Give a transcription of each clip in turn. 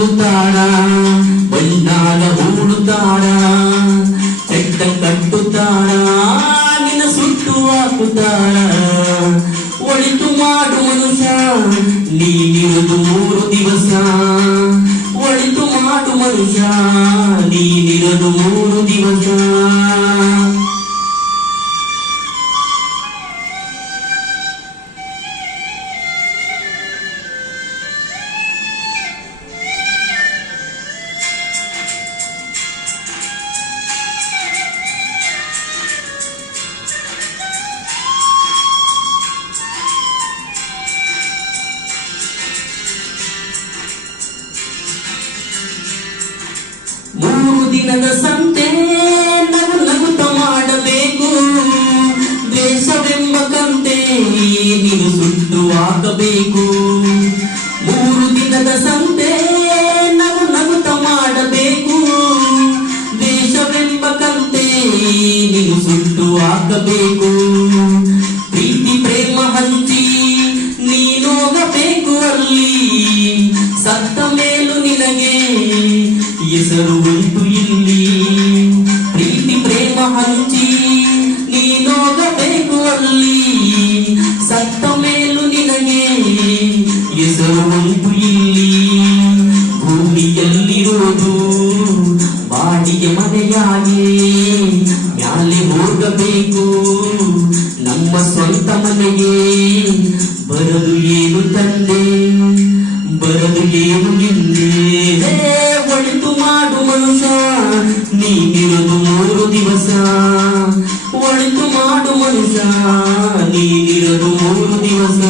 ಎನ್ನುತ್ತಾರ, ಬಣ್ಣಾದ ಹೂಡುತ್ತಾರ, ಚಟ್ಟ ಕಟ್ಟುತ್ತಾರ, ನಿನ್ನ ಸುಟ್ಟು ಹಾಕುತ್ತಾರ. ಒಳಿತು ಮಾಡು ಮನುಷ್ಯ ನೀನಿರುವುದು 3 ದಿವಸ, ಒಳಿತು ಮಾಡು ಮನುಷ್ಯ ನೀನಿರುವುದು 3 ದಿವಸ. ಮೂರು ದಿನದ ಸಂತೆ ನಗುತ್ತ ಮಾಡಬೇಕು, ದ್ವೇಷವೆಂಬ ಕಂತೆ ನೀನು ಸುಟ್ಟು ಹಾಕಬೇಕು. 3 ದಿನದ ಸಂತೆ ನಗುತ್ತ ಮಾಡಬೇಕು, ದ್ವೇಷವೆಂಬ ಕಂತೆ ನೀನು ಸುಟ್ಟು ಹಾಕಬೇಕು. ಪ್ರೀತಿ ಪ್ರೇಮ ಹಂಚಿ ನೀನೋಗಬೇಕು ಅಲ್ಲಿ, ಸತ್ತ ಮೇಲೂ ನಿನಗೆ ಹೆಸರು ಉಂಟು ಇಲ್ಲಿ. ಪ್ರೀತಿ ಪ್ರೇಮ ಹಂಚಿ ನೀನೋಗಬೇಕು ಅಲ್ಲಿ, ಸತ್ತ ಮೇಲೂ ನಿನಗೆ ಹೆಸರು ಉಂಟು ಇಲ್ಲಿ. ಭೂಮಿಯಲ್ಲಿರೋದು ಬಾಡಿಗೆ ಮನೆಯಾಗಿ ಮ್ಯಾಲೆ ಹೋಗಬೇಕು, ನಮ್ಮ ಸ್ವಂತ ಮನೆಗೆ ಬರದು ಏನು ತಂದೆ, ಬರದು ಏನು ಹಿಂದೆ. ಒಳಿತು ಮಾಡು ಮನುಷ್ಯ ನೀನಿರುವುದು 3 ದಿವಸ, ಒಳಿತು ಮಾಡು ಮನುಷ್ಯ ನೀನಿರುವುದು 3 ದಿವಸ.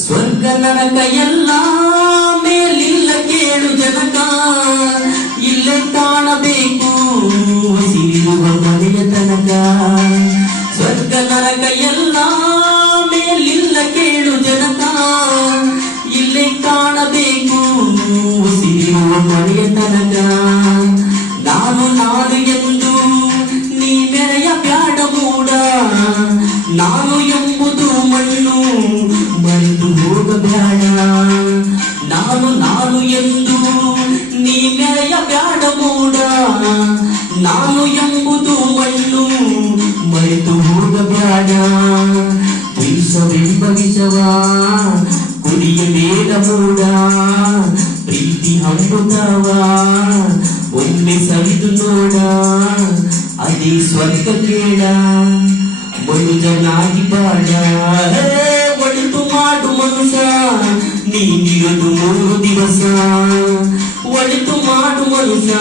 ಸ್ವರ್ಗ ನರಕ ಎಲ್ಲ ಮೇಲಿಲ್ಲ ಕೇಳು ಜನಕ, ಇಲ್ಲೇ ಕಾಣಬೇಕು ಸಿರಿಯುವ ಮನೆಯ ತನಕ. ಸ್ವರ್ಗ ನರಕ ಎಲ್ಲ ಮೇಲಿಲ್ಲ ಕೇಳು ಜನಕ, ಇಲ್ಲೇ ಕಾಣಬೇಕು ಸಿರಿಯುವ ಮನೆಯ ತನಕ. ನಾನು ಎಂದು ನೀ ಮೆರೆಯ ಬ್ಯಾಡ ಮೂಡ, ನಾನು ಎಂಬುದು ಮಣ್ಣು ಮರೆತು ಹೋಗಬೇಡ. ನಾನು ಎಂದು ನೀ ಮೆರೆಯ ಬ್ಯಾಡ ಮೂಡ, ನಾನು ಎಂಬುದು ಮಣ್ಣು ಮರೆತು ಹೋಗಬೇಡ. ವಿಷವೆಂಬ ವಿಷವ ಕುಡಿಯಬೇಡ ಮೂಡ, ಪ್ರೀತಿ ಅಮೃತವ ಒಮ್ಮೆ ಸವಿದು ನೋಡ, ಅದೇ ಸ್ವರ್ಗ ಕೇಳ ಮನುಜನಾಗಿ ಬಾಳ. ಒಳಿತು ಮಾಡು ಮನುಷ್ಯ ನೀನಿರುವುದು 3 ದಿವಸ, ಒಳಿತು ಮಾಡು ಮನುಷ್ಯ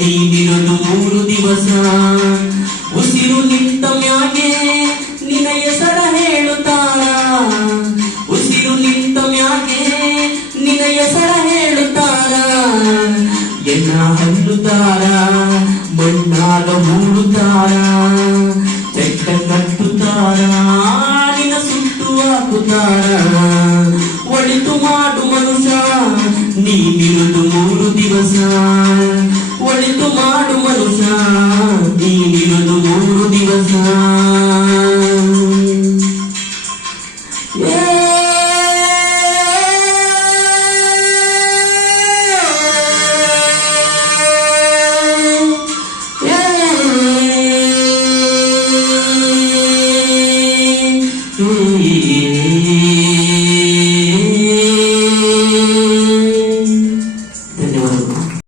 ನೀನಿರುವುದು 3 ದಿವಸ. ಉಸಿರು ನಿಂತ ಮ್ಯಾಗೆ ನಿನ್ನ ಹೆಸರ ಹೇಳುತ್ತಾರ, ಉಸಿರು ನಿಂತ ಮ್ಯಾಗೆ ನಿನ್ನ ಹೆಸರ ಹೇಳುತ್ತಾರ. ಎನ್ನ ಹಣ್ಣುತ್ತಾರ, ಮಣ್ಣಾಗ ಮೂಡುತ್ತಾರ, ಚಟ್ಟ ಕಟ್ಟುತ್ತಾರ, ನಿನ್ನ ಸುಟ್ಟು ಹಾಕುತ್ತಾರ. ಒಳಿತು ಮಾಡು ಮನುಷ್ಯ ನೀನಿರುವುದು 3 ದಿವಸ.